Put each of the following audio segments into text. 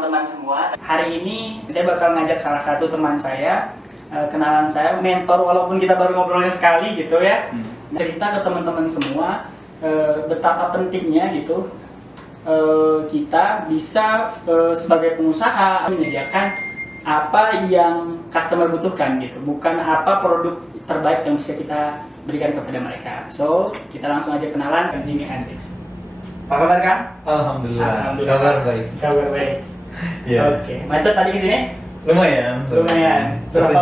teman-teman semua. Hari ini saya bakal ngajak salah satu teman saya, kenalan saya, mentor walaupun kita baru ngobrolnya sekali gitu ya. Cerita ke teman-teman semua betapa pentingnya gitu kita bisa sebagai pengusaha menyediakan apa yang customer butuhkan gitu, bukan apa produk terbaik yang bisa kita berikan kepada mereka. So, kita langsung aja kenalan Kang Jimmy Hendrix. Apa kabar Kang? Alhamdulillah. Kabar baik. Kabar baik. Iya. Oke. Macet tadi ke sini? Lumayan. Satu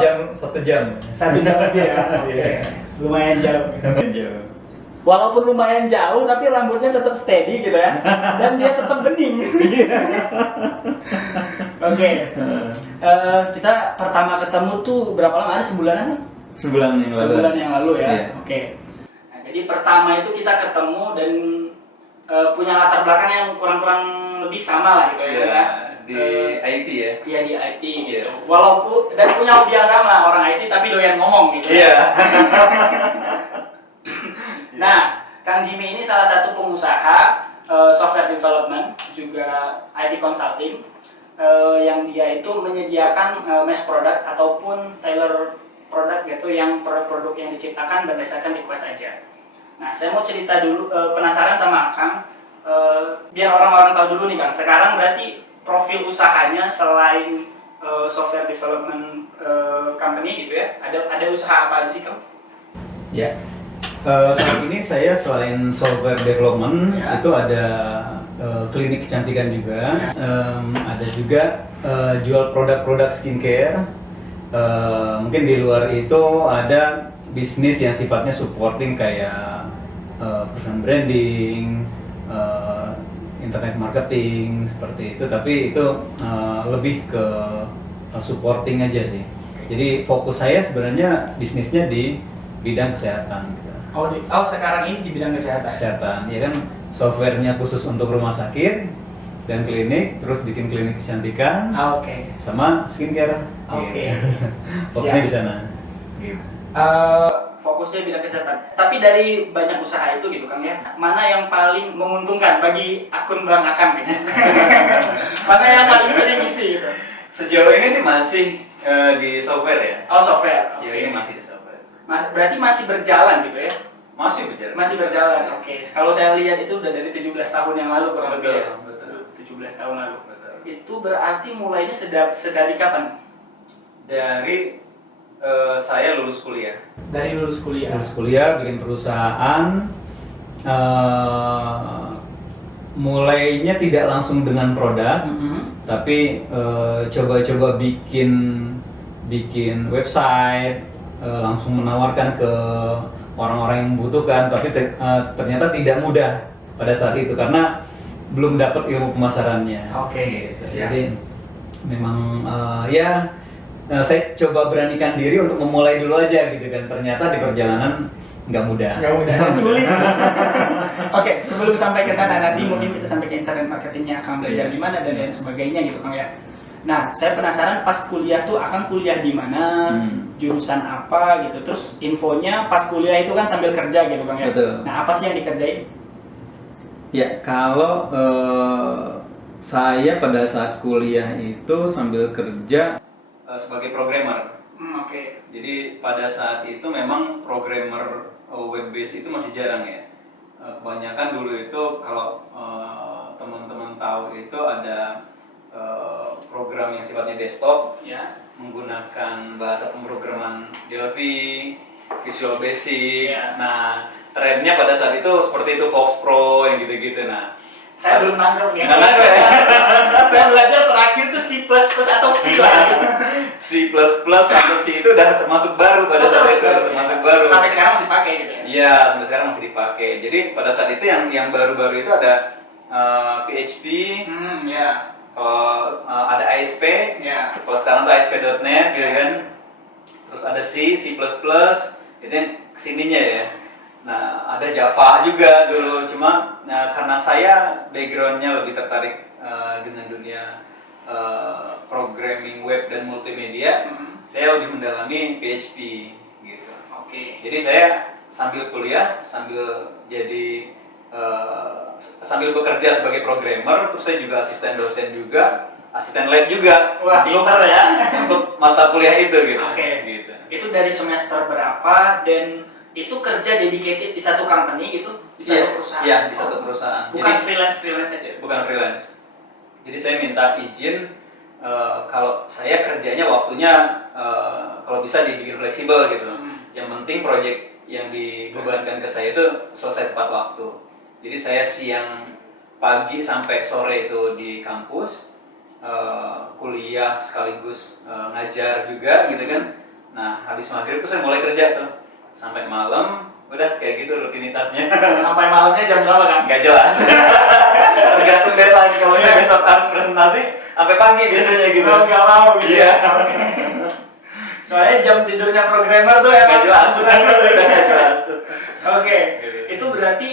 jam. Satu jam lebih ya. Oke. Iya. Lumayan jauh. Lumayan jauh. Walaupun lumayan jauh, tapi rambutnya tetap steady gitu ya, dan dia tetap bening. Oke. Kita pertama ketemu tuh berapa lama? Ada sebulanan? Sebulan yang lalu. Sebulan yang lalu ya. Iya. Oke. Nah, jadi pertama itu kita ketemu dan punya latar belakang yang kurang-kurang lebih sama lah gitu ya. Iya, di IT ya. Iya di IT gitu. Walaupun dan punya hobi yang sama, orang IT tapi doyan ngomong gitu. Iya. Nah, Kang Jimmy ini salah satu pengusaha software development, juga IT consulting, yang dia itu menyediakan mass product ataupun tailor product gitu, yang produk-produk yang diciptakan berdasarkan request aja. Nah, saya mau cerita dulu, penasaran sama Kang, biar orang-orang tahu dulu nih Kang, sekarang berarti profil usahanya selain software development company gitu ya, ada usaha apa aja sih Kang? Ya. Saat ini saya selain software development itu ada klinik kecantikan juga, ada juga jual produk-produk skincare. Mungkin di luar itu ada bisnis yang sifatnya supporting kayak personal branding, internet marketing seperti itu. Tapi itu lebih ke supporting aja sih. Jadi fokus saya sebenarnya bisnisnya di bidang kesehatan. Oh, sekarang ini di bidang kesehatan. Kesehatan, ya kan, softwarenya khusus untuk rumah sakit dan klinik, terus bikin klinik kecantikan, Oke. sama skincare. Oke. Gitu. Fokusnya di sana. Gitu. Fokusnya bidang kesehatan. Tapi dari banyak usaha itu gitu Kang ya, mana yang paling menguntungkan bagi akun Bang Akang gitu? Mana yang paling sering isi gitu? Sejauh ini sih masih di software ya. Oh, software. Sejauh ini masih di software. Berarti masih berjalan gitu ya? Masih berjalan. Masih berjalan. Oke. Kalau saya lihat itu udah dari 17 tahun yang lalu kurang lebih ya. Betul. 17 tahun lalu. Betul. Itu berarti mulainya sedari kapan? Dari saya lulus kuliah. Dari lulus kuliah. Lulus kuliah, bikin perusahaan. Mulainya tidak langsung dengan produk, tapi coba-coba bikin website, langsung menawarkan ke orang-orang yang membutuhkan, tapi ternyata tidak mudah pada saat itu karena belum dapat ilmu pemasarannya. Oke. Gitu. Jadi memang saya coba beranikan diri untuk memulai dulu aja gitu kan. Ternyata di perjalanan nggak mudah. Nggak mudah, sulit. Oke, sebelum sampai ke sana nanti mungkin kita sampai ke internet marketingnya akan belajar di mana dan lain sebagainya gitu Kang ya. Nah, saya penasaran pas kuliah tuh akan kuliah di mana, jurusan apa gitu. Terus infonya pas kuliah itu kan sambil kerja gitu Kang ya. Betul. Nah, apa sih yang dikerjain? Ya, kalau saya pada saat kuliah itu sambil kerja sebagai programmer. Oke. Jadi pada saat itu memang programmer web base itu masih jarang ya. Kebanyakan dulu itu kalau teman-teman tahu itu ada program yang sifatnya desktop Ya. menggunakan bahasa pemrograman Delphi, Visual Basic. Ya. Nah, trennya pada saat itu seperti itu, Fox Pro yang gitu-gitu. Nah, Saya belum nangkep ya. Nggak nangkep ya? Saya belajar terakhir tuh C++ atau C lah. C++ atau C itu udah termasuk baru pada saat itu, termasuk baru. Sampai sekarang masih pakai gitu ya. Iya, sampai sekarang masih dipakai. Jadi pada saat itu yang baru-baru itu ada PHP, Ya. kalau ada ASP, Ya. kalau sekarang tuh ASP.NET gitu kan. Terus ada C++, itu yang kesininya ya. Nah, ada Java juga dulu, cuma karena saya backgroundnya lebih tertarik dengan dunia programming web dan multimedia, saya lebih mendalami PHP gitu. Oke. Jadi saya sambil kuliah, sambil sambil bekerja sebagai programmer, terus saya juga asisten dosen juga asisten lab juga. Wah, pinter ya. Untuk mata kuliah itu gitu. Oke. Gitu. Itu dari semester berapa dan itu kerja dedicated di satu company gitu, di satu perusahaan? Iya, di satu perusahaan. Bukan Jadi, freelance aja? bukan freelance. Jadi saya minta izin kalau saya kerjanya waktunya kalau bisa dibikin fleksibel gitu. Yang penting project yang dibebankan ke saya itu selesai tepat waktu. Jadi saya siang, pagi sampai sore itu di kampus, kuliah sekaligus ngajar juga gitu kan. Nah habis maghrib itu saya mulai kerja tuh sampai malam, udah kayak gitu rutinitasnya. Sampai malamnya jam berapa kan? Nggak jelas. Tergantung deadline, kalau besok harus presentasi sampai pagi biasanya gitu. Oh, nggak mau gitu. Iya. Soalnya jam tidurnya programmer tuh emang Nggak jelas. Nggak jelas. Oke, itu berarti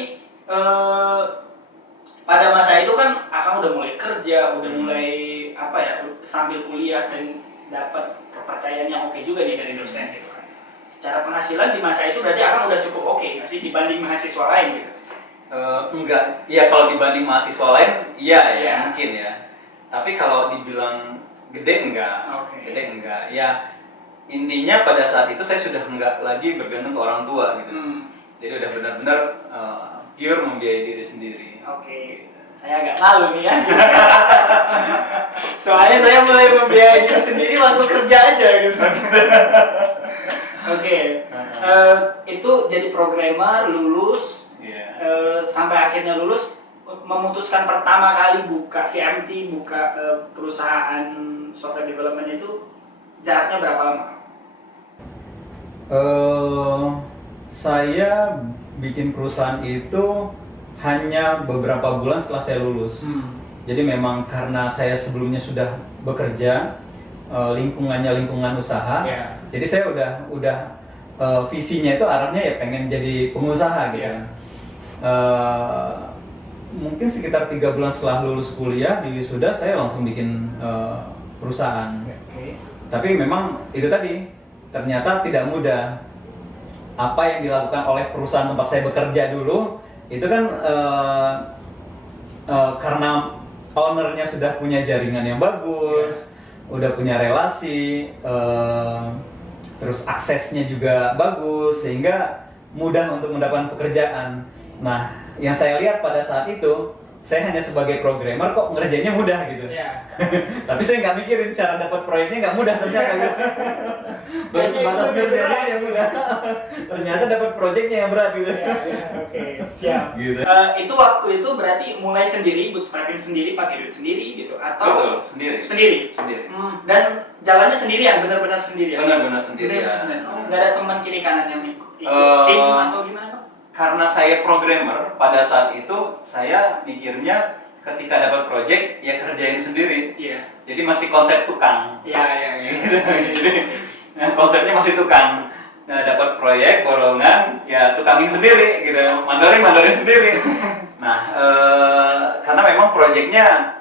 pada masa itu kan Akang udah mulai kerja, udah mulai apa ya, sambil kuliah dan dapat kepercayaan yang oke juga nih dari dosen gitu kan. Secara penghasilan di masa itu berarti Akang udah cukup oke nggak sih dibanding mahasiswa lain gitu? Enggak, ya kalau dibanding mahasiswa lain, iya ya Iya. mungkin ya. Tapi kalau dibilang gede enggak, Oke. gede enggak. Ya intinya pada saat itu saya sudah enggak lagi bergantung ke orang tua gitu. Jadi udah benar-benar pure membiayai diri sendiri. Oke, saya agak malu nih ya. Soalnya saya mulai membiayai diri sendiri waktu kerja aja gitu. Oke, itu jadi programmer, lulus, sampai akhirnya lulus, memutuskan pertama kali buka VMT, buka perusahaan software development itu jaraknya berapa lama? Saya bikin perusahaan itu hanya beberapa bulan setelah saya lulus. Jadi memang karena saya sebelumnya sudah bekerja, lingkungannya lingkungan usaha. Yeah. Jadi saya udah visinya itu arahnya ya pengen jadi pengusaha gitu. Yeah. Mungkin sekitar 3 bulan setelah lulus kuliah di wisuda saya langsung bikin perusahaan. Okay. Tapi memang itu tadi ternyata tidak mudah. Apa yang dilakukan oleh perusahaan tempat saya bekerja dulu itu kan karena ownernya sudah punya jaringan yang bagus, udah punya relasi, terus aksesnya juga bagus sehingga mudah untuk mendapatkan pekerjaan. Nah, yang saya lihat pada saat itu saya hanya sebagai programmer kok ngerjainnya mudah gitu. Yeah. Tapi saya nggak mikirin cara dapat proyeknya nggak mudah ternyata gitu. Baru sebatas ngerjainnya yang mudah. Ternyata dapat proyeknya yang berat gitu. Oke, siap. Gitu. Itu waktu itu berarti mulai sendiri, bootstrapping sendiri, pakai duit sendiri gitu atau Betul, sendiri. Sendiri. Sendiri. Dan jalannya sendirian, benar-benar sendirian. Benar-benar sendirian. Benar-benar sendirian. Oh, nggak ada teman kiri kanan yang ikut tim atau gimana? Karena saya programmer, pada saat itu saya mikirnya ketika dapat project ya kerjain sendiri. Iya. Jadi masih konsep tukang. Iya. Jadi konsepnya masih tukang. Nah, dapat proyek borongan ya tukangin sendiri gitu, mandorin sendiri. Nah, karena memang proyeknya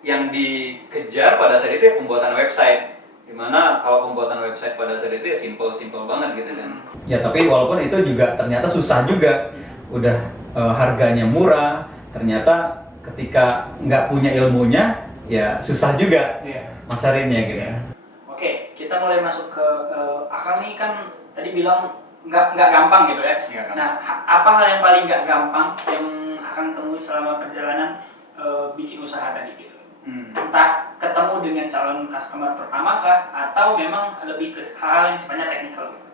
yang dikejar pada saat itu ya pembuatan website. Dimana kalau pembuatan website pada saat itu ya simple banget gitu kan. Ya tapi walaupun itu juga ternyata susah juga. Udah harganya murah, ternyata ketika nggak punya ilmunya ya susah juga masarinnya gitu. Oke, kita mulai masuk ke Akang nih kan tadi bilang nggak gampang gitu ya. Nah, apa hal yang paling nggak gampang yang Akang temui selama perjalanan bikin usaha tadi gitu? Entah ketemu dengan calon customer pertama kah atau memang lebih ke hal yang sifatnya teknikal gitu?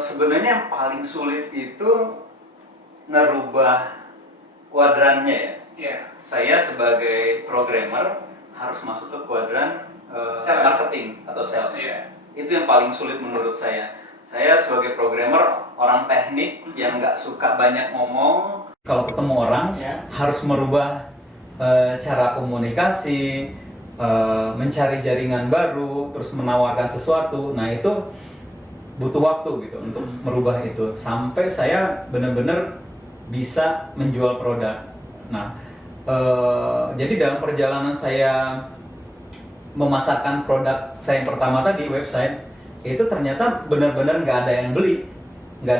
Sebenarnya yang paling sulit itu ngerubah kuadrannya ya. Yeah. Saya sebagai programmer harus masuk ke kuadran marketing atau sales. Yeah. Itu yang paling sulit menurut saya. Saya sebagai programmer orang teknik yang nggak suka banyak ngomong. Kalau ketemu orang harus merubah cara komunikasi, mencari jaringan baru, terus menawarkan sesuatu. Nah itu butuh waktu gitu untuk merubah itu sampai saya benar-benar bisa menjual produk. Nah, jadi dalam perjalanan saya memasarkan produk saya yang pertama tadi website itu ternyata benar-benar nggak ada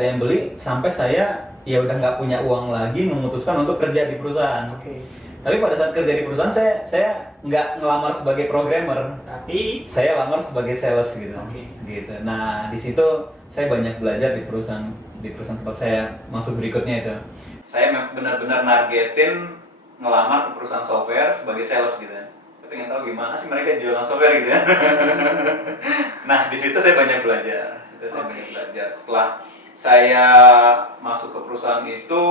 yang beli sampai saya ya udah nggak punya uang lagi memutuskan untuk kerja di perusahaan. Tapi pada saat kerja di perusahaan saya nggak ngelamar sebagai programmer, Tapi saya lamar sebagai sales gitu. Oke. Gitu. Nah, di situ saya banyak belajar di perusahaan tempat saya masuk berikutnya itu. Saya benar-benar nargetin ngelamar ke perusahaan software sebagai sales gitu. Saya pengen tahu gimana sih mereka jualan software gitu ya. Nah, di situ saya banyak belajar. Setelah saya masuk ke perusahaan itu,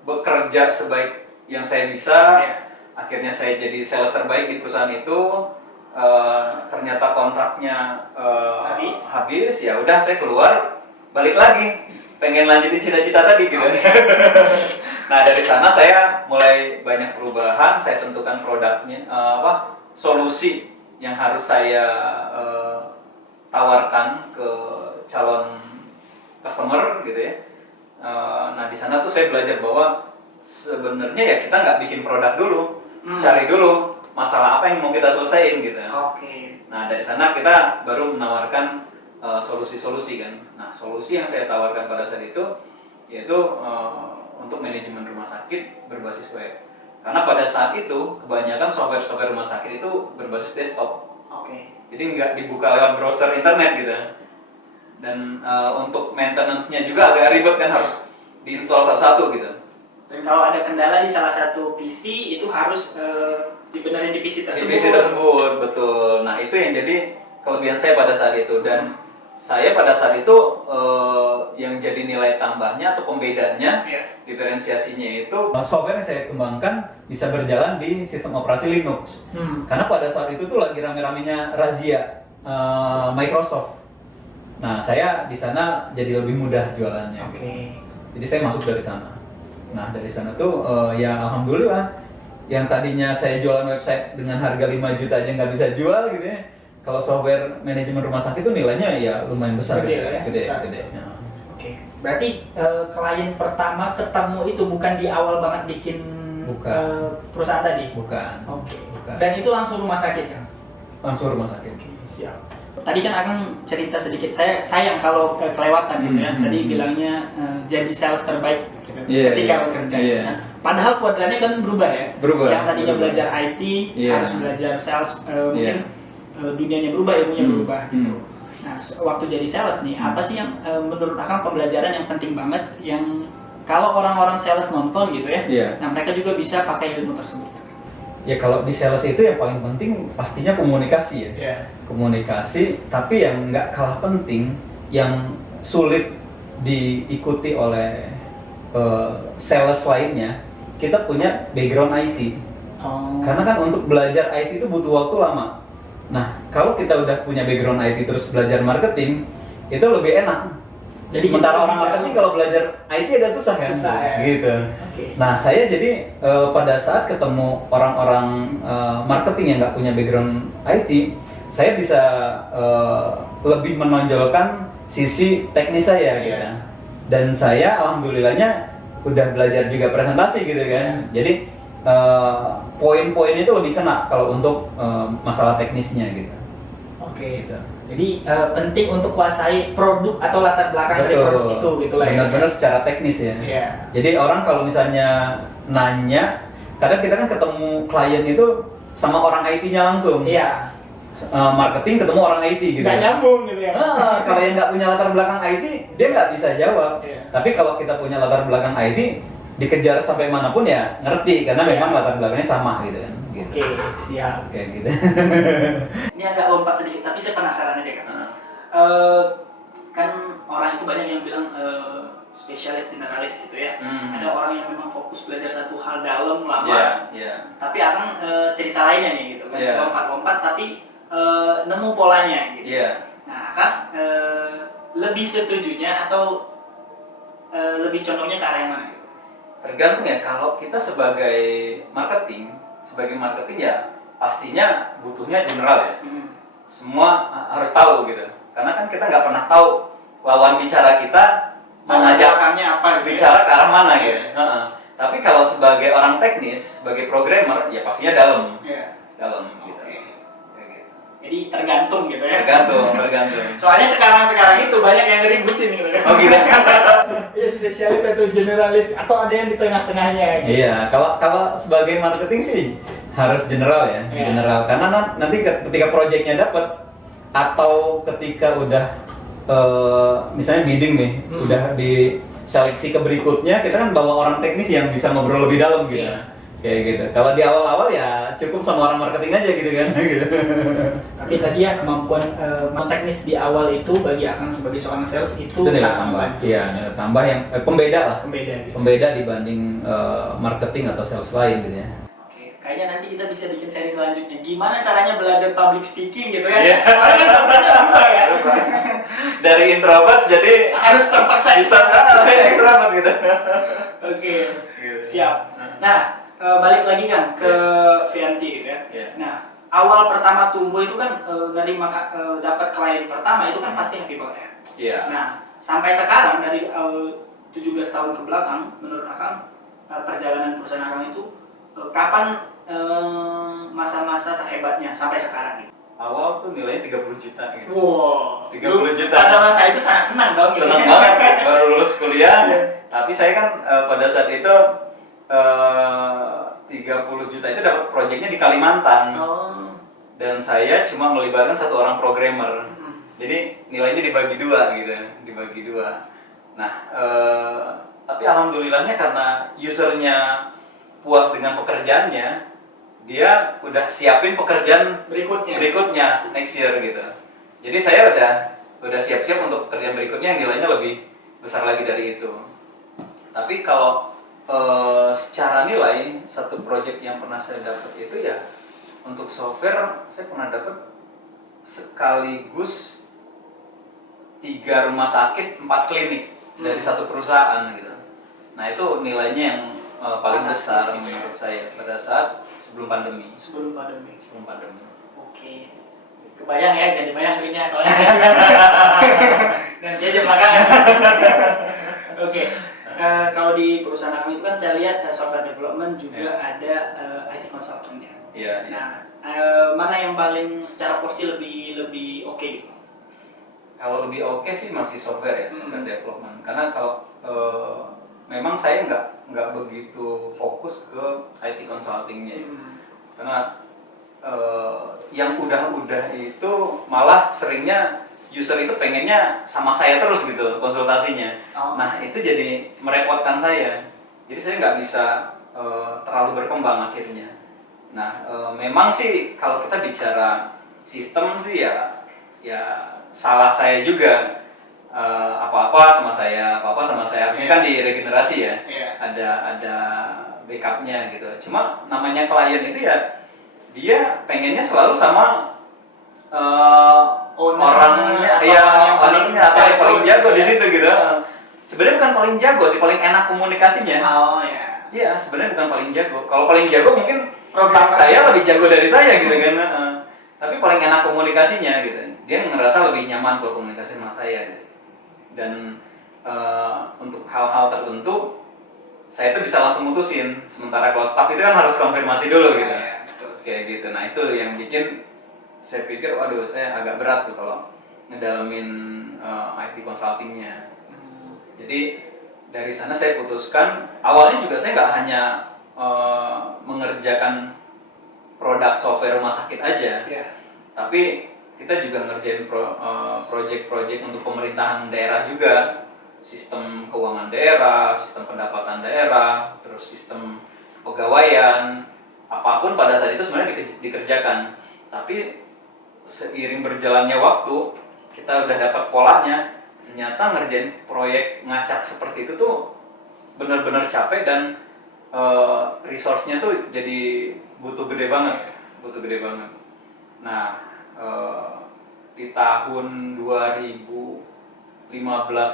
bekerja sebaik yang saya bisa. Akhirnya saya jadi sales terbaik di perusahaan itu. Ternyata kontraknya habis, ya udah saya keluar, balik lagi, pengen lanjutin cita-cita tadi gitu. Nah, dari sana saya mulai banyak perubahan. Saya tentukan produknya, solusi yang harus saya tawarkan ke calon customer gitu ya. Nah, di sana tuh saya belajar bahwa sebenarnya ya kita nggak bikin produk dulu, cari dulu masalah apa yang mau kita selesaiin gitu. Nah, dari sana kita baru menawarkan solusi-solusi kan. Nah, solusi yang saya tawarkan pada saat itu yaitu untuk manajemen rumah sakit berbasis web. Karena pada saat itu kebanyakan software rumah sakit itu berbasis desktop. Jadi nggak dibuka lewat browser internet gitu. Dan untuk maintenance-nya juga agak ribet kan, harus diinstal satu-satu gitu. Dan kalau ada kendala di salah satu PC itu harus dibenerin di PC tersebut. Di PC tersebut, betul. Nah, itu yang jadi kelebihan saya pada saat itu. Dan saya pada saat itu yang jadi nilai tambahnya atau pembedanya, diferensiasinya itu software yang saya kembangkan bisa berjalan di sistem operasi Linux. Karena pada saat itu tuh lagi rame-ramenya razia Microsoft. Nah, saya di sana jadi lebih mudah jualannya. Jadi saya masuk dari sana. Nah, dari sana tuh ya alhamdulillah, yang tadinya saya jualan website dengan harga 5 juta aja nggak bisa jual gitu ya. Kalau software manajemen rumah sakit itu nilainya ya lumayan besar. Gede. Ya. Berarti klien pertama ketemu itu bukan di awal banget bikin perusahaan tadi? Bukan. Dan itu langsung rumah sakit kan? Langsung rumah sakit. Siap. Tadi kan Akang cerita sedikit, saya sayang kalau kelewatan gitu ya. Tadi bilangnya jadi sales terbaik gitu, ketika bekerja. Nah, padahal kuadrannya kan berubah ya. Yang tadinya belajar IT harus belajar sales, mungkin dunianya berubah, ilmunya berubah gitu. Nah, waktu jadi sales nih, apa sih yang menurut Akang pembelajaran yang penting banget, yang kalau orang-orang sales nonton gitu ya, nah mereka juga bisa pakai ilmu tersebut? Ya, kalau di sales itu yang paling penting pastinya komunikasi ya. Komunikasi, tapi yang nggak kalah penting, yang sulit diikuti oleh sales lainnya, kita punya background IT. Karena kan untuk belajar IT itu butuh waktu lama. Nah, kalau kita udah punya background IT terus belajar marketing, itu lebih enak. Jadi sementara orang marketing kalau belajar IT agak susah kan? Gitu. Nah, saya jadi pada saat ketemu orang-orang marketing yang nggak punya background IT, saya bisa lebih menonjolkan sisi teknis saya gitu. Dan saya alhamdulillahnya udah belajar juga presentasi gitu kan. Jadi poin-poin itu lebih kena kalau untuk masalah teknisnya gitu. Gitu. Jadi penting untuk kuasai produk atau latar belakang dari produk itu gitu lah. Benar-benar secara teknis ya. Jadi orang kalau misalnya nanya, kadang kita kan ketemu klien itu sama orang IT-nya langsung. Marketing ketemu orang IT gitu. Nggak nyambung gitu ya. Kalau yang nggak punya latar belakang IT, dia nggak bisa jawab. Tapi kalau kita punya latar belakang IT, dikejar sampai manapun ya ngerti, karena memang latar belakangnya sama gitu kan. Oke, siap. Kayak gitu. Ini agak lompat sedikit, tapi saya penasaran aja kan. Kan orang itu banyak yang bilang spesialis generalis gitu ya. Ada orang yang memang fokus belajar satu hal dalam lama. Tapi akan cerita lainnya nih gitu kan. Lompat-lompat tapi nemu polanya gitu. Nah, kan lebih setujunya atau lebih condongnya ke arah yang mana? Tergantung ya, kalau kita sebagai marketing ya pastinya butuhnya general ya. Semua harus tahu gitu. Karena kan kita nggak pernah tahu lawan bicara kita mengajarkannya apa gitu, bicara ke arah mana gitu. Tapi kalau sebagai orang teknis, sebagai programmer ya pastinya dalam. Dalam gitu. Jadi tergantung gitu ya. Tergantung. Soalnya sekarang itu banyak yang ngeributin gitu kan. Oh gitu. Iya, spesialis atau generalis atau ada yang di tengah-tengahnya gitu. Iya, kalau sebagai marketing sih harus general ya, Iya. general. Karena nanti ketika proyeknya dapat atau ketika udah misalnya bidding nih, udah di seleksi ke berikutnya, kita kan bawa orang teknis yang bisa ngobrol lebih dalam gitu. Iya. Kayak gitu. Kalau di awal-awal ya cukup sama orang marketing aja gitu kan. Gitu. Tapi tadi ya kemampuan teknis di awal itu bagi Akang sebagai seorang sales itu Itu nilai sangat tambah. membantu. Iya, nilai tambah yang pembeda lah. Pembeda gitu. Pembeda dibanding marketing atau sales lain gitu ya. Oke, kayaknya nanti kita bisa bikin seri selanjutnya. Gimana caranya belajar public speaking gitu ya? Iya. Soalnya kan contohnya berubah ya. Dari introvert jadi Harus terpaksa bisa extrovert gitu. Oke, Gitu. siap. Nah, balik lagi kan ke VNT gitu ya. Iya. Nah, awal pertama tumbuh itu kan dapat klien pertama itu kan pasti happy banget ya. Iya. Nah, sampai sekarang dari 17 tahun ke belakang, menurut Akang perjalanan perusahaan Akang itu kapan masa-masa terhebatnya sampai sekarang gitu? Awal tuh nilainya 30 juta gitu. Wow, 30 juta. Pada masa itu sangat senang dong. gitu. Senang banget baru lulus kuliah. Tapi saya kan pada saat itu 30 juta itu dapat proyeknya di Kalimantan. Oh. Dan saya cuma melibatkan satu orang programmer. Jadi nilainya dibagi dua gitu, dibagi dua. Nah, tapi alhamdulillahnya karena usernya puas dengan pekerjaannya, dia udah siapin pekerjaan berikutnya next year gitu. Jadi saya udah siap-siap untuk pekerjaan berikutnya yang nilainya lebih besar lagi dari itu. Tapi kalau secara nilai satu project yang pernah saya dapat itu ya untuk software saya pernah dapat sekaligus 3 rumah sakit, 4 klinik dari satu perusahaan gitu. Nah itu nilainya yang paling besar menurut saya pada saat sebelum pandemi. Sebelum pandemi. Oke. Kebayang ya, jadi bayang belinya soalnya. Nanti aja belakangan. Oke. Kalau di perusahaan kami itu kan saya lihat software development juga ada IT consultant-nya. Iya. Nah, mana yang paling secara porsi lebih oke gitu? Kalau lebih oke sih masih software ya, software development. Karena kalau memang saya nggak begitu fokus ke IT consultingnya, karena yang udah itu malah seringnya user itu pengennya sama saya terus gitu konsultasinya. Nah itu jadi merepotkan saya. Jadi saya nggak bisa terlalu berkembang akhirnya. Nah memang sih kalau kita bicara sistem sih ya salah saya juga. Apa-apa sama saya. Ini kan di regenerasi ya. Ada backupnya gitu. Cuma namanya klien itu ya dia pengennya selalu sama orangnya atau yang paling jago di situ gitu. Sebenarnya bukan paling jago sih, paling enak komunikasinya. Oh ya. Iya, sebenarnya bukan paling jago. Kalau paling jago mungkin staff saya lebih jago dari saya gitu kan. Tapi paling enak komunikasinya gitu. Dia ngerasa lebih nyaman kalau komunikasi sama saya. Gitu. Dan untuk hal-hal tertentu saya itu bisa langsung mutusin. Sementara kalau staff itu kan harus konfirmasi dulu gitu. Betul. Kayak gitu. Nah itu yang bikin saya pikir, waduh saya agak berat tuh kalau ngedalamin IT consultingnya. Jadi dari sana saya putuskan, awalnya juga saya nggak hanya mengerjakan produk software rumah sakit aja, tapi kita juga ngerjain project-project untuk pemerintahan daerah juga, sistem keuangan daerah, sistem pendapatan daerah, terus sistem kepegawaian, apapun pada saat itu sebenarnya dikerjakan. Tapi seiring berjalannya waktu, kita udah dapat polanya. Ternyata ngerjain proyek ngacak seperti itu tuh benar-benar capek dan resource-nya tuh jadi butuh gede banget. Nah, di tahun 2015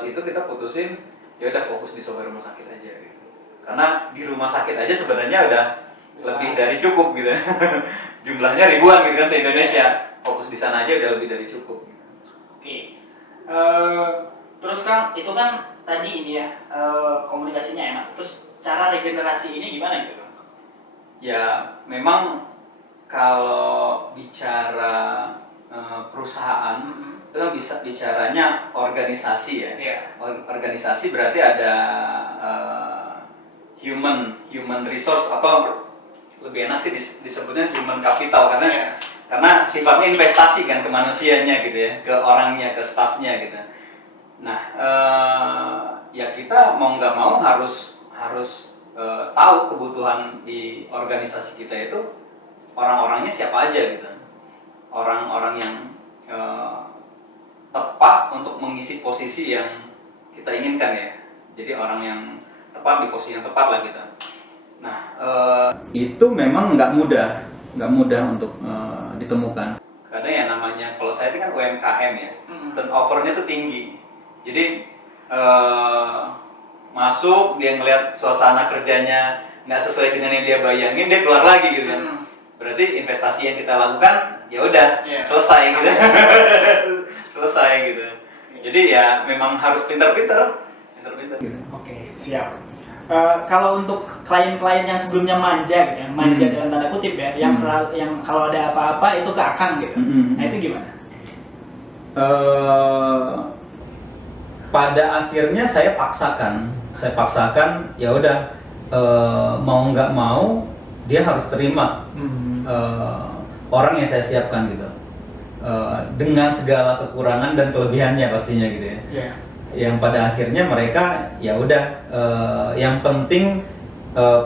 itu kita putusin ya udah fokus di software rumah sakit aja gitu. Karena di rumah sakit aja sebenarnya udah lebih dari cukup gitu. Jumlahnya ribuan gitu kan se-Indonesia. Fokus di sana aja udah lebih dari cukup. Oke. Terus Kang, itu kan tadi ini ya komunikasinya enak. Terus cara regenerasi ini gimana gitu Kang? Ya memang kalau bicara perusahaan itu kan bisa bicaranya organisasi ya. Iya. Organisasi berarti ada human resource, atau lebih enak sih disebutnya human capital, karena sifatnya investasi kan ke manusianya gitu ya, ke orangnya, ke staffnya gitu. Nah, ya kita mau nggak mau harus tahu kebutuhan di organisasi kita itu orang-orangnya siapa aja gitu, orang-orang yang tepat untuk mengisi posisi yang kita inginkan ya. Jadi orang yang tepat di posisi yang tepat lah gitu. Nah, itu memang nggak mudah untuk ditemukan. Karena ya namanya, kalau saya itu kan UMKM ya, turnovernya tuh tinggi. Jadi masuk, dia ngeliat suasana kerjanya nggak sesuai dengan yang dia bayangin, dia keluar lagi gitu kan. Berarti investasi yang kita lakukan ya udah selesai gitu. Selesai gitu. Jadi ya memang harus pintar-pintar. Oke, siap. Kalau untuk klien-klien yang sebelumnya manja gitu ya, manja dalam tanda kutip ya, yang kalau ada apa-apa itu ke Akang gitu. Nah, itu gimana? Pada akhirnya saya paksakan ya udah, mau nggak mau dia harus terima orang yang saya siapkan gitu, dengan segala kekurangan dan kelebihannya pastinya gitu ya. Yeah. Yang pada akhirnya mereka ya udah, yang penting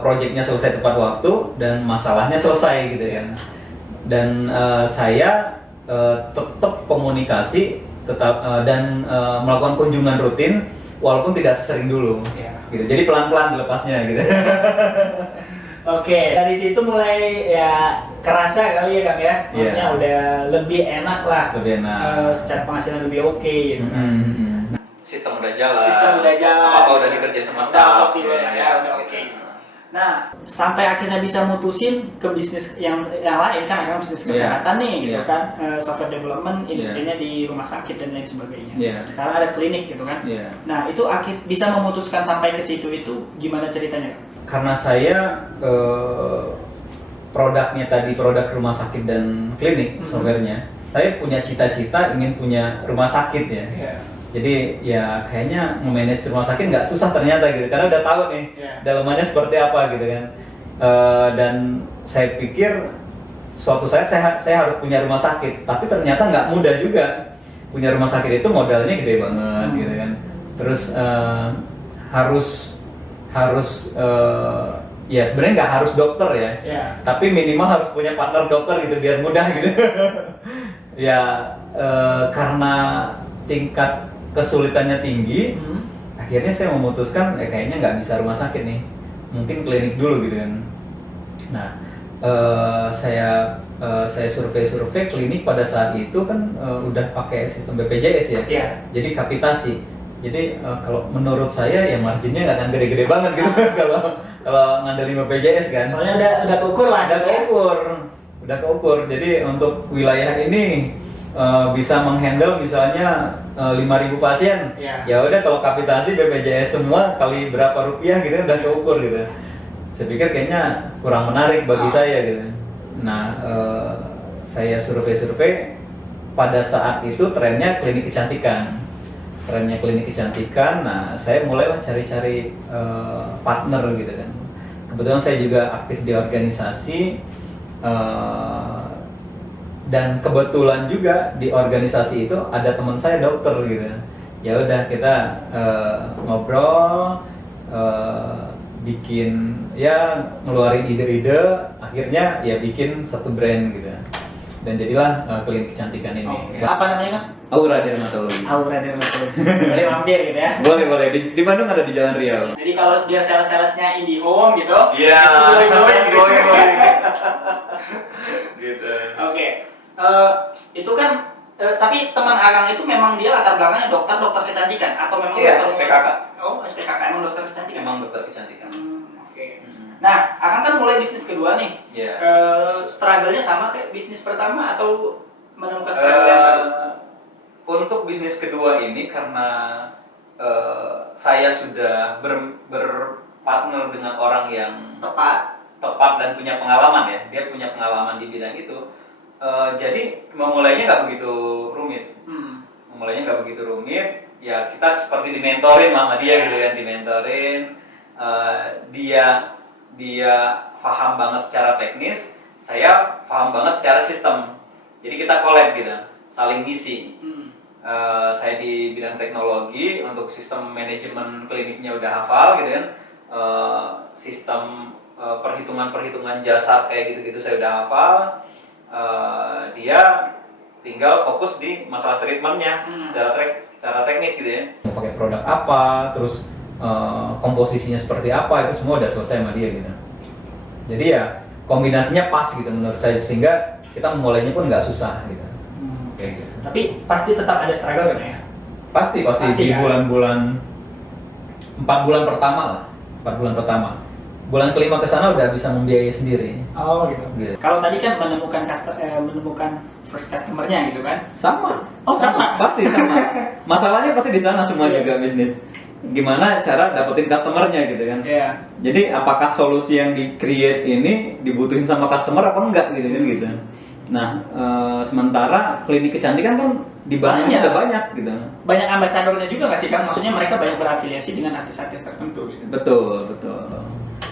proyeknya selesai tepat waktu dan masalahnya selesai gitu kan. Dan saya tetap komunikasi, dan melakukan kunjungan rutin walaupun tidak sesering dulu. Yeah. Gitu. Jadi pelan-pelan dilepasnya gitu. Oke, dari situ mulai ya kerasa kali ya Kang ya, maksudnya udah lebih enak lah, secara penghasilan lebih oke gitu. Sistem udah jalan, apa udah dikerjain sama staff, udah oke. Nah, sampai akhirnya bisa mutusin ke bisnis yang lain kan, bisnis kesehatan nih gitu kan, software development, industrinya di rumah sakit dan lain sebagainya. Sekarang ada klinik gitu kan. Nah, itu bisa memutuskan sampai ke situ itu gimana ceritanya? Karena saya produknya tadi produk rumah sakit dan klinik, softwarenya, saya punya cita-cita ingin punya rumah sakit ya. Jadi ya kayaknya nge-manage rumah sakit nggak susah ternyata gitu, karena udah tahu nih dalamannya seperti apa gitu kan. Dan saya pikir suatu saat saya harus punya rumah sakit, tapi ternyata nggak mudah juga. Punya rumah sakit itu modalnya gede banget gitu kan. Terus harus ya sebenarnya nggak harus dokter ya, tapi minimal harus punya partner dokter gitu biar mudah gitu. Ya karena tingkat kesulitannya tinggi, akhirnya saya memutuskan kayaknya nggak bisa rumah sakit nih, mungkin klinik dulu gitu kan. Nah, saya survei klinik pada saat itu kan udah pakai sistem BPJS ya, jadi kapitasi. Jadi kalau menurut saya ya marginnya nggak akan gede-gede banget gitu kalau ngandelin BPJS kan. Soalnya udah keukur lah, udah keukur. Jadi untuk wilayah ini bisa menghandle misalnya 5.000 pasien. Ya udah kalau kapitasi BPJS semua kali berapa rupiah gitu udah keukur gitu. Saya pikir kayaknya kurang menarik bagi saya gitu. Nah, saya survei pada saat itu trennya klinik kecantikan. Nah saya mulailah cari-cari partner gitu kan. Kebetulan saya juga aktif di organisasi, dan kebetulan juga di organisasi itu ada teman saya dokter gitu. Ya udah kita ngobrol, bikin ya ngeluarin ide-ide, akhirnya ya bikin satu brand gitu. Dan jadilah klinik kecantikan ini. Apa namanya Kang? Aura Dermatologi. Boleh mampir gitu ya? Boleh. Di Bandung ada di Jalan Riau. Jadi kalau dia salesnya IndiHome gitu, iya. Going. Gitu. Oke. Itu kan, tapi teman Akang itu memang dia latar belakangnya dokter kecantikan atau memang dokter SPKK? Oh, SPKK emang dokter kecantikan. Emang dokter kecantikan. Oke. Nah, Akang kan mulai bisnis kedua nih. Struggle-nya sama kayak bisnis pertama atau menemukan struggle yang baru? Untuk bisnis kedua ini karena saya sudah berpartner dengan orang yang tepat dan punya pengalaman ya. Dia punya pengalaman di bidang itu. Jadi memulainya nggak begitu rumit. Memulainya nggak begitu rumit. Ya kita seperti dimentorin sama dia gitu kan, dimentorin. Dia paham banget secara teknis, saya paham banget secara sistem. Jadi kita collab gitu, saling ngisi. Saya di bidang teknologi, untuk sistem manajemen kliniknya udah hafal gitu kan. Sistem perhitungan jasad kayak gitu-gitu saya udah hafal. Dia tinggal fokus di masalah treatmentnya secara teknis gitu ya. Mau pakai produk apa, terus komposisinya seperti apa, itu semua udah selesai sama dia gitu. Jadi ya kombinasinya pas gitu menurut saya, sehingga kita memulainya pun nggak susah gitu. Kayak gitu. Tapi pasti tetap ada struggle kan ya? Pasti di kan? bulan-bulan 4 bulan pertama lah. 4 bulan pertama. Bulan kelima ke sana udah bisa membiayai sendiri. Oh gitu. Kalau tadi kan menemukan first customer-nya gitu kan? Sama. Oh sama. Pasti sama. Masalahnya pasti di sana semua juga bisnis. Gimana cara dapetin customer-nya gitu kan? Iya. Jadi apakah solusi yang di-create ini dibutuhin sama customer apa enggak gitu kan gitu. Nah, sementara klinik kecantikan kan di Bandung udah banyak gitu. Banyak ambasadornya juga nggak sih Kang? Maksudnya mereka banyak berafiliasi dengan artis-artis tertentu gitu. Betul.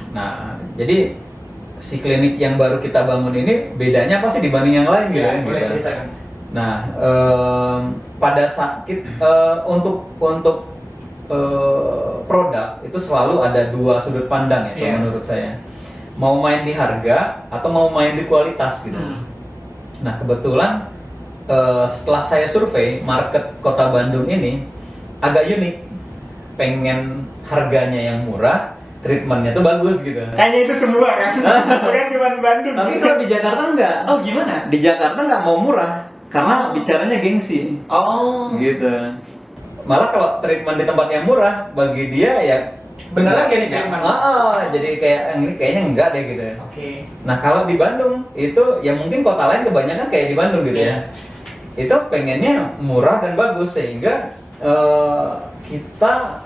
Nah, jadi si klinik yang baru kita bangun ini bedanya apa sih dibanding yang lain gitu Ya, kan? boleh Gitu. ceritakan. Nah, pada saat untuk produk itu selalu ada dua sudut pandang ya, menurut saya. Mau main di harga atau mau main di kualitas gitu. Nah, kebetulan setelah saya survei market kota Bandung ini agak unik, pengen harganya yang murah, treatmentnya tuh bagus gitu. Kayaknya itu semua kan, bukan cuma Bandung. Tapi kalau di Jakarta enggak. Oh gimana? Di Jakarta nggak mau murah karena bicaranya gengsi. Oh. Gitu. Malah kalau treatment di tempat yang murah bagi dia ya beneran kayak di treatment. Jadi kayak ini kayaknya enggak deh gitu. Oke. Nah kalau di Bandung itu ya mungkin kota lain kebanyakan kayak di Bandung gitu ya. Itu pengennya murah dan bagus, sehingga kita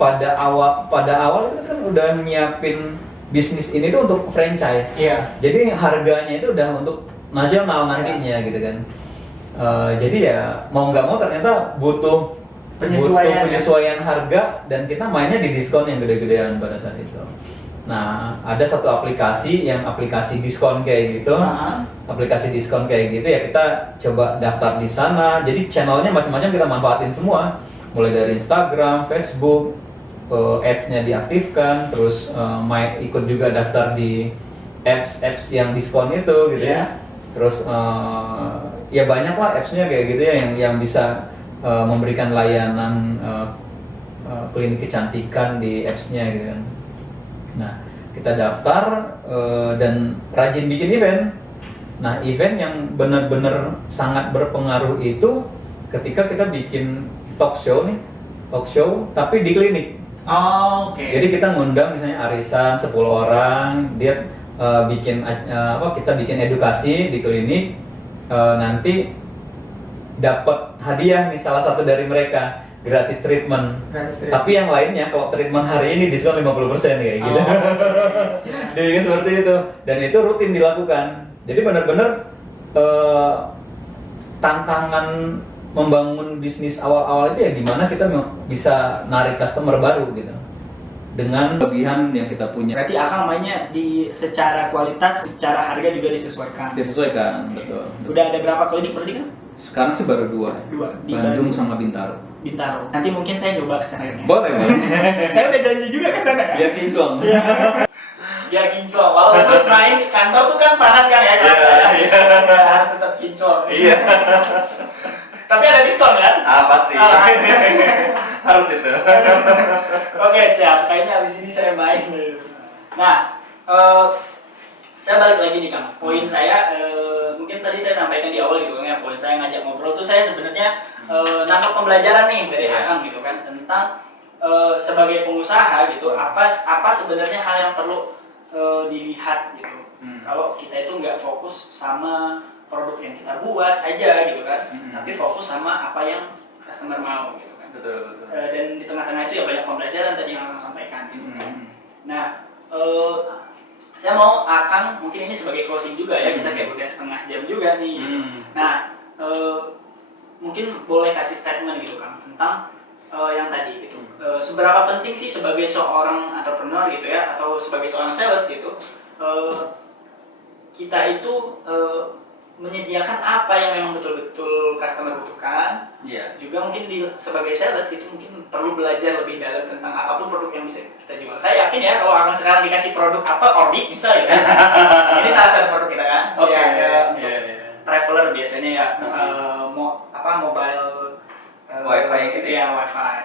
pada awal itu kan udah nyiapin bisnis ini tuh untuk franchise. Iya. Jadi harganya itu udah untuk nasional nantinya gitu kan. Jadi ya mau nggak mau ternyata butuh penyesuaian harga, dan kita mainnya di diskon yang gede-gedean pada saat itu. Nah, ada satu aplikasi diskon kayak gitu. Aplikasi diskon kayak gitu ya kita coba daftar di sana. Jadi channelnya macam-macam kita manfaatin semua. Mulai dari Instagram, Facebook, ads-nya diaktifkan, terus ikut juga daftar di apps yang diskon itu gitu ya. Terus ya banyak lah apps-nya kayak gitu ya yang bisa memberikan layanan klinik kecantikan di apps-nya gitu kan. Nah, kita daftar dan rajin bikin event. Nah, event yang benar-benar sangat berpengaruh itu ketika kita bikin talk show tapi di klinik. Oh, oke. Jadi kita ngundang misalnya arisan 10 orang, dia kita bikin edukasi di klinik, nanti dapat hadiah nih salah satu dari mereka, gratis treatment. Tapi yang lainnya kalau treatment hari ini diskon 50% kayak gitu. Jadi seperti itu, dan itu rutin dilakukan. Jadi benar-benar tantangan membangun bisnis awal-awal itu ya gimana kita bisa narik customer baru gitu dengan kelebihan yang kita punya. Berarti Akang mainnya secara kualitas, secara harga juga disesuaikan. Betul. Udah ada berapa klinik berarti kan? Sekarang sih baru dua di Bandung sama Bintaro. Nanti mungkin saya coba ke sana ya. Boleh. Saya udah janji juga ke sana. Biar kinclong. Ya kinclong. Walaupun main di kantor tuh kan panas kan ya kelas ya. Harus tetap kinclong. Iya. Tapi ada diskon kan? Pasti. Harus itu. Oke, siap. Kayaknya abis ini saya main. Nah, saya balik lagi nih Kang. Poin saya mungkin tadi saya sampaikan di awal gitu kan ya. Poin saya ngajak ngobrol tuh saya sebenarnya nangkep pembelajaran nih dari Akang gitu kan tentang sebagai pengusaha gitu apa sebenarnya hal yang perlu dilihat gitu. Kalau kita itu nggak fokus sama produk yang kita buat aja gitu kan, tapi fokus sama apa yang customer mau gitu kan. Betul. Dan di tengah-tengah itu ya banyak pembelajaran tadi yang Akang sampaikan gitu kan. Nah, saya mau Akang, mungkin ini sebagai closing juga ya, kita kayak udah setengah jam juga nih. Nah, mungkin boleh kasih statement gitu Kang tentang yang tadi gitu. Seberapa penting sih sebagai seorang entrepreneur gitu ya, atau sebagai seorang sales gitu, kita itu menyediakan apa yang memang betul-betul customer butuhkan. Juga mungkin sebagai sales gitu mungkin perlu belajar lebih dalam tentang apapun produk yang bisa kita jual. Saya yakin ya kalau Akang sekarang dikasih produk apa, Orbi misal ya kan. Ini salah satu produk kita kan. Untuk traveler biasanya ya, mobile Wi-Fi gitu ya, Wi-Fi.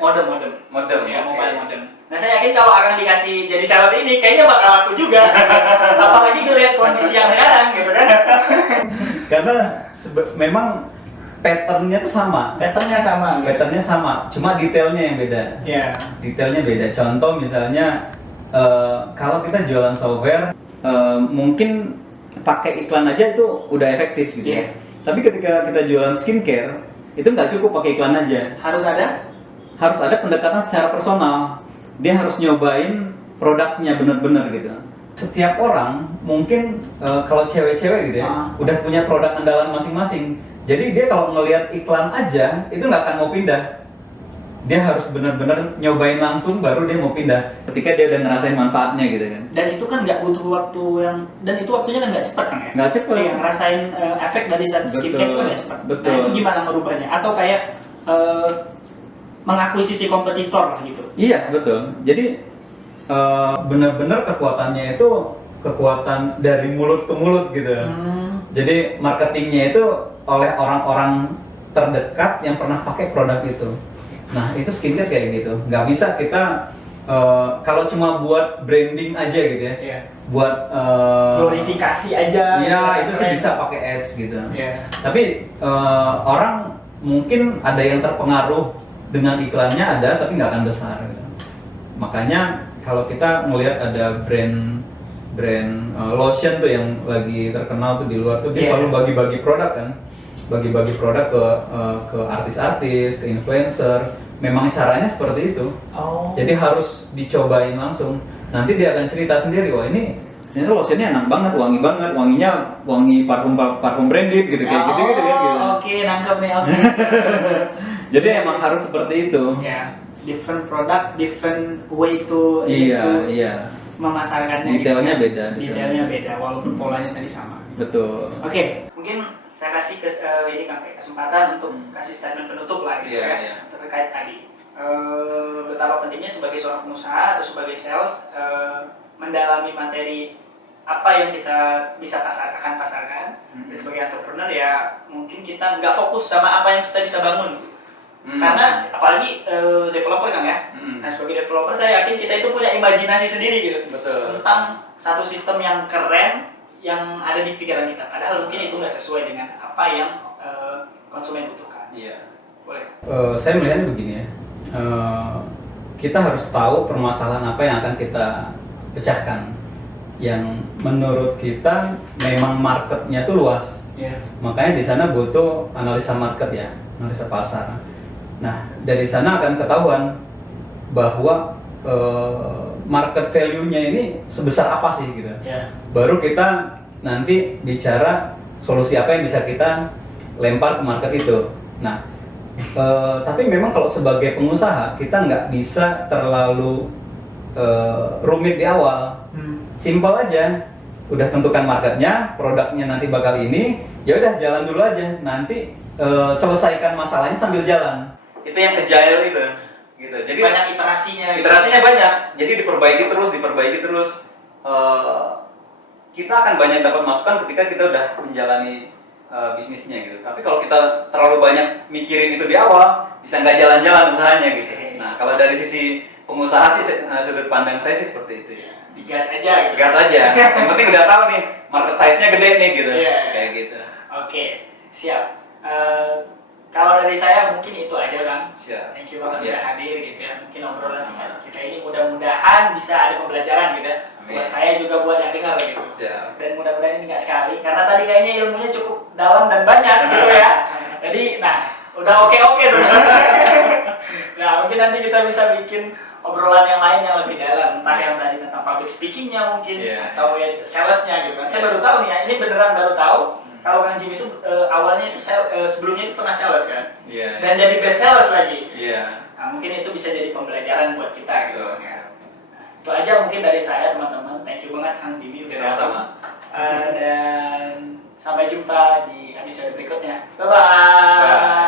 Modem ya, mobile modem. Nah saya yakin kalau akan dikasih jadi sales ini kayaknya bakal laku juga. Apalagi ngelihat kondisi yang sekarang gitu kan. Karena memang patternnya tuh sama. Patternnya sama, cuma detailnya yang beda. Detailnya beda. Contoh misalnya kalau kita jualan software, mungkin pakai iklan aja itu udah efektif gitu. Tapi ketika kita jualan skincare, itu nggak cukup pakai iklan aja. Harus ada pendekatan secara personal. Dia harus nyobain produknya bener-bener gitu. Setiap orang mungkin kalau cewek-cewek gitu ya, udah punya produk andalan masing-masing. Jadi dia kalau ngelihat iklan aja itu nggak akan mau pindah. Dia harus benar-benar nyobain langsung baru dia mau pindah. Ketika dia udah ngerasain manfaatnya gitu kan. Dan itu kan nggak butuh waktu dan itu waktunya kan nggak cepat kan ya? Nggak cepat. Yang ngerasain efek dari skincare itu kan nggak cepat. Betul. Nah itu gimana merubahnya? Atau kayak mengakuisisi kompetitor lah gitu? Iya betul. Jadi benar-benar kekuatannya itu kekuatan dari mulut ke mulut gitu. Jadi marketingnya itu oleh orang-orang terdekat yang pernah pakai produk itu. Nah itu skincare kayak gitu. Nggak bisa kita kalau cuma buat branding aja gitu ya. Buat glorifikasi aja. Iya itu sih bisa pakai ads gitu. Tapi orang mungkin ada yang terpengaruh dengan iklannya ada, tapi nggak akan besar. Gitu. Makanya kalau kita ngelihat ada brand lotion tuh yang lagi terkenal tuh di luar tuh dia selalu bagi-bagi produk kan, bagi-bagi produk ke artis-artis, ke influencer. Memang caranya seperti itu. Jadi harus dicobain langsung. Nanti dia akan cerita sendiri, wah ini lotionnya enak banget, wanginya wangi parfum branded gitu kayak gitu kan. Oke, nangkep nih. Jadi emang harus seperti itu. Different product, different way to memasarkannya. Detailnya gitu. beda. Detailnya beda, walaupun polanya tadi sama. Betul. Oke, mungkin saya kasih ini kan kayak kesempatan untuk kasih statement penutup lah gitu terkait tadi. Betapa pentingnya sebagai seorang pengusaha atau sebagai sales mendalami materi apa yang kita bisa akan pasarkan. Dan sebagai entrepreneur ya mungkin kita nggak fokus sama apa yang kita bisa bangun. Karena apalagi developer kan ya. Nah sebagai developer saya yakin kita itu punya imajinasi sendiri gitu. Tentang satu sistem yang keren yang ada di pikiran kita. Padahal mungkin itu nggak sesuai dengan apa yang konsumen butuhkan. Boleh. Saya melihatnya begini ya. Kita harus tahu permasalahan apa yang akan kita pecahkan. Yang menurut kita memang marketnya tuh luas. Makanya di sana butuh analisa market ya, analisa pasar. Nah dari sana akan ketahuan bahwa market value-nya ini sebesar apa sih gitu. Baru kita nanti bicara solusi apa yang bisa kita lempar ke market itu. Nah tapi memang kalau sebagai pengusaha kita nggak bisa terlalu rumit di awal. Simpel aja, udah tentukan marketnya, produknya nanti bakal ini, ya udah jalan dulu aja. Nanti selesaikan masalahnya sambil jalan. Itu yang agile itu, gitu. Jadi banyak iterasinya. Iterasinya banyak. Jadi diperbaiki terus. Kita akan banyak dapat masukan ketika kita udah menjalani bisnisnya gitu. Tapi kalau kita terlalu banyak mikirin itu di awal, bisa nggak jalan-jalan usahanya gitu. Nah kalau dari sisi pengusaha sih sudut pandang saya sih seperti itu ya. Digas aja gitu. Gas aja. Yang penting udah tahu nih market size-nya gede nih gitu. Kayak gitu. Oke, siap. Kalau dari saya mungkin itu aja kan. Siap. Thank you banget udah hadir gitu ya. Mungkin obrolan singkat kita ini mudah-mudahan bisa ada pembelajaran gitu ya. Buat saya juga buat yang dengar gitu. Siap. Dan mudah-mudahan ini nggak sekali karena tadi kayaknya ilmunya cukup dalam dan banyak gitu ya. Jadi udah oke tuh. Nah mungkin nanti kita bisa bikin obrolan yang lain yang lebih dalam, entah yang tadi tentang public speakingnya mungkin, atau ya salesnya gitu kan. Saya baru tahu nih ya, ini beneran baru tahu kalau Kang Jimmy itu awalnya itu sebelumnya itu pernah sales kan, dan jadi best sales lagi. Nah, mungkin itu bisa jadi pembelajaran buat kita gitu kan. Nah, itu aja mungkin dari saya teman-teman. Thank you banget Kang Jimmy udah Sama-sama. Dan sampai jumpa di episode berikutnya. Bye bye.